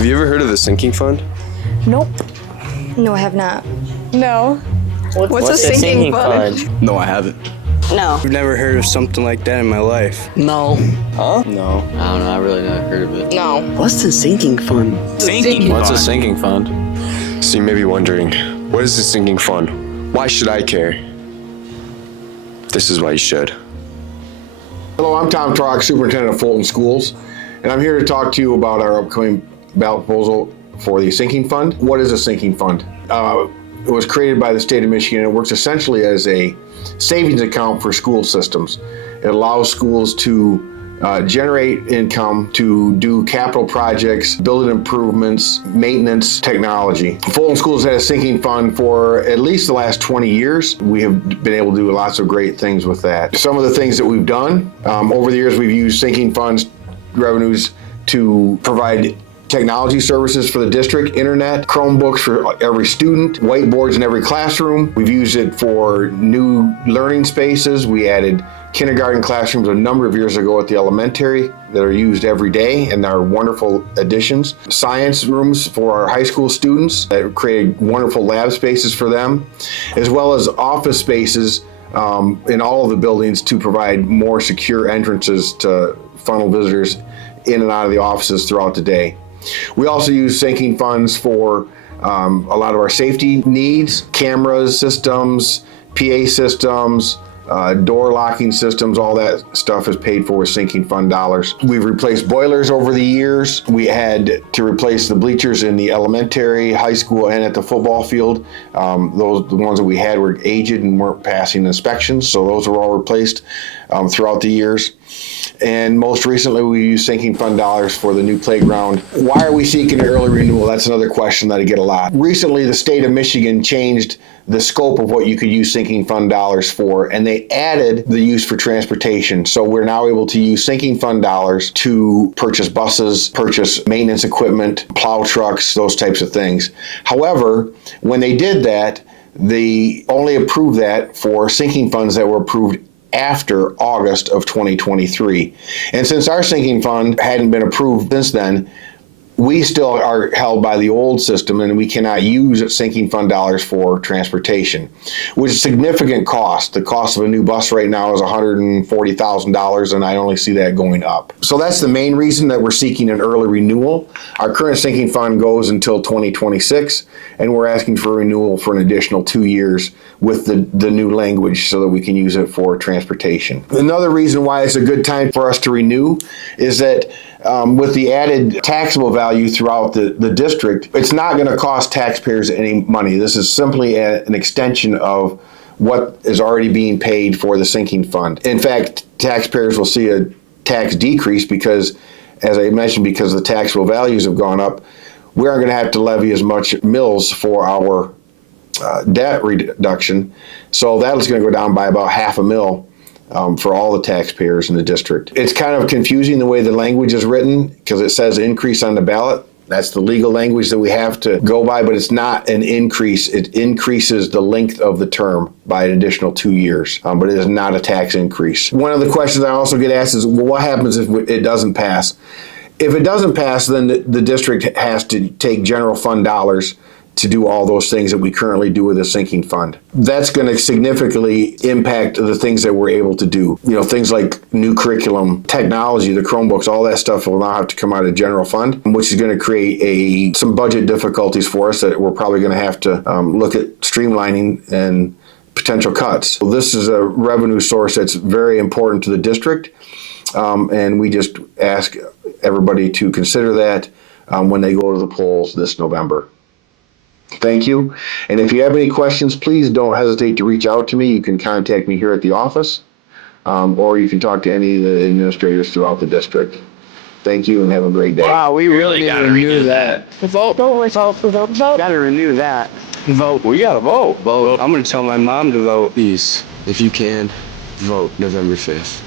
Have you ever heard of the sinking fund? Nope. No, I have not. No. What's a sinking fund? No, I haven't. No. I've never heard of something like that in my life. No. Huh? No. I don't know. I really never heard of it. No. What's the sinking fund? What's a sinking fund? So you may be wondering, what is the sinking fund? Why should I care? This is why you should. Hello, I'm Tom Trock, Superintendent of Fulton Schools, and I'm here to talk to you about our upcoming ballot proposal for the sinking fund. What is a sinking fund? It was created by the state of Michigan. It works essentially as a savings account for school systems. It allows schools to generate income to do capital projects, building improvements, maintenance, technology. Fulton Schools had a sinking fund for at least the last 20 years. We have been able to do lots of great things with that. Some of the things that we've done, over the years we've used sinking funds revenues to provide technology services for the district, internet, Chromebooks for every student, whiteboards in every classroom. We've used it for new learning spaces. We added kindergarten classrooms a number of years ago at the elementary that are used every day and are wonderful additions. Science rooms for our high school students that created wonderful lab spaces for them, as well as office spaces in all of the buildings to provide more secure entrances to funnel visitors in and out of the offices throughout the day. We also use sinking funds for a lot of our safety needs, cameras, systems, PA systems, door locking systems, all that stuff is paid for with sinking fund dollars. We've replaced boilers over the years. We had to replace the bleachers in the elementary, high school, and at the football field. The ones that we had were aged and weren't passing inspections, so those were all replaced throughout the years. And most recently, we use sinking fund dollars for the new playground. Why are we seeking an early renewal? That's another question that I get a lot. Recently, the state of Michigan changed the scope of what you could use sinking fund dollars for, and they added the use for transportation. So we're now able to use sinking fund dollars to purchase buses, purchase maintenance equipment, plow trucks, those types of things. However, when they did that, they only approved that for sinking funds that were approved after August of 2023. And since our sinking fund hadn't been approved since then, we still are held by the old system and we cannot use sinking fund dollars for transportation, which is a significant cost. The cost of a new bus right now is $140,000 and I only see that going up. So that's the main reason that we're seeking an early renewal. Our current sinking fund goes until 2026 and we're asking for renewal for an additional 2 years with the new language so that we can use it for transportation. Another reason why it's a good time for us to renew is that with the added taxable value throughout the district, it's not going to cost taxpayers any money. This is simply an extension of what is already being paid for the sinking fund. In fact, taxpayers will see a tax decrease because, as I mentioned, because the taxable values have gone up, we aren't going to have to levy as much mills for our debt reduction. So that is going to go down by about $500,000 for all the taxpayers in the district. It's kind of confusing the way the language is written because it says increase on the ballot. That's the legal language that we have to go by, but it's not an increase. It increases the length of the term by an additional 2 years, but it is not a tax increase. One of the questions I also get asked is, well, what happens if it doesn't pass? If it doesn't pass, then the district has to take general fund dollars to do all those things that we currently do with the sinking fund. That's going to significantly impact the things that we're able to do. You know, things like new curriculum, technology, the Chromebooks, all that stuff will now have to come out of general fund, which is going to create some budget difficulties for us that we're probably going to have to look at streamlining and potential cuts. So this is a revenue source that's very important to the district, and we just ask everybody to consider that when they go to the polls this November. Thank you. And if you have any questions, please don't hesitate to reach out to me. You can contact me here at the office, or you can talk to any of the administrators throughout the district. Thank you and have a great day. Wow, we really got to renew that. Vote. Vote. Got to renew that. Vote. We got to vote. I'm going to tell my mom to vote. Please, if you can, vote November 5th.